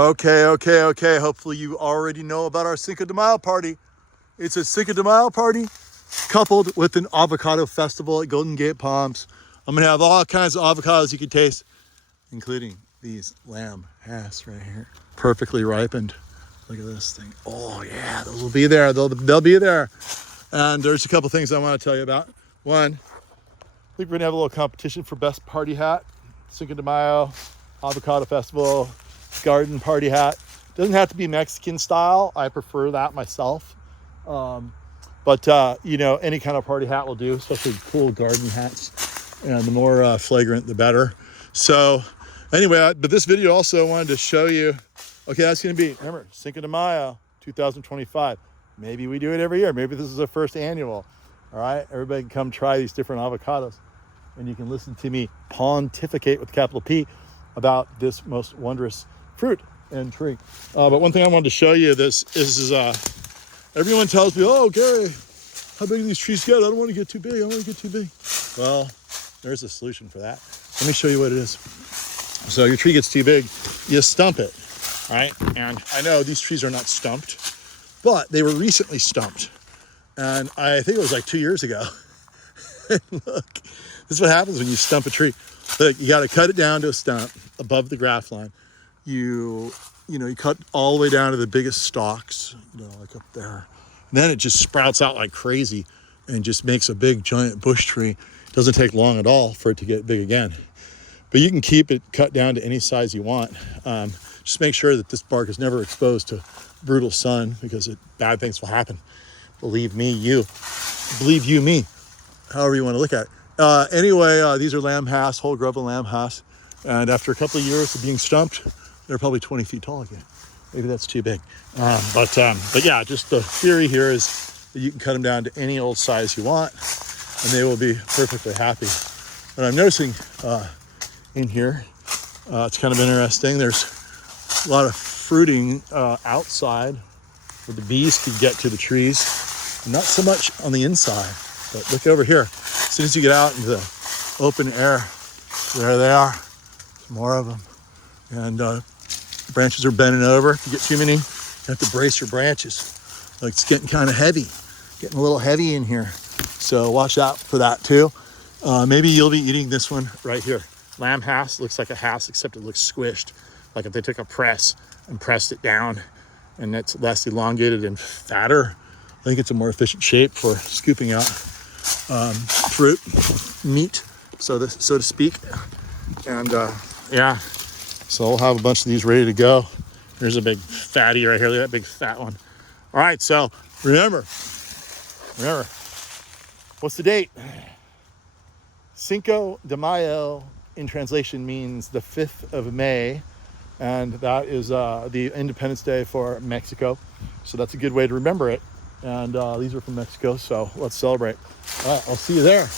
Okay. Hopefully you already know about our Cinco de Mayo party. It's a Cinco de Mayo party coupled with an avocado festival at Golden Gate Palms. I'm gonna have all kinds of avocados you can taste, including these lamb hass right here, perfectly ripened. Look at this thing. Oh yeah, those will be there. They'll be there. And there's a couple things I want to tell you about. One, I think we're gonna have a little competition for best party hat. Cinco de Mayo, avocado festival, garden party hat. Doesn't have to be Mexican style. I prefer that myself. But any kind of party hat will do, especially cool garden hats. And the more flagrant, the better. So anyway, but this video also wanted to show you, okay, that's going to be, remember, Cinco de Mayo, 2025. Maybe we do it every year. Maybe this is the first annual. All right, everybody can come try these different avocados. And you can listen to me pontificate with capital P about this most wondrous fruit and tree. But one thing I wanted to show you this is everyone tells me, oh, Gary, how big do these trees get? I don't want to get too big. I don't want to get too big. Well, there's a solution for that. Let me show you what it is. So your tree gets too big, you stump it, all right? And I know these trees are not stumped, but they were recently stumped. And I think it was like 2 years ago. Look, this is what happens when you stump a tree. Look, you got to cut it down to a stump above the graft line. You cut all the way down to the biggest stalks, like up there. And then it just sprouts out like crazy and just makes a big giant bush tree. It doesn't take long at all for it to get big again. But you can keep it cut down to any size you want. Just make sure that this bark is never exposed to brutal sun, because bad things will happen. Believe me, me, however you want to look at it. Anyway, these are lamb hass, whole grove of lamb hass. And after a couple of years of being stumped, they're probably 20 feet tall again. Maybe that's too big. But yeah, just the theory here is that you can cut them down to any old size you want, and they will be perfectly happy. What I'm noticing in here, it's kind of interesting. There's a lot of fruiting outside where the bees could get to the trees. Not so much on the inside, but look over here. As soon as you get out into the open air, there they are. More of them. And branches are bending over. If you get too many, you have to brace your branches. Like, it's getting kind of heavy, getting a little heavy in here. So watch out for that too. Maybe you'll be eating this one right here. Lamb hass looks like a hass, except it looks squished. Like if they took a press and pressed it down, and it's less elongated and fatter. I think it's a more efficient shape for scooping out fruit, meat, so to speak. And yeah, so we'll have a bunch of these ready to go. There's a big fatty right here. Look at that big fat one. All right, so remember, what's the date? Cinco de Mayo in translation means the 5th of May. And that is the Independence Day for Mexico. So that's a good way to remember it. And these are from Mexico, so let's celebrate. All right, I'll see you there.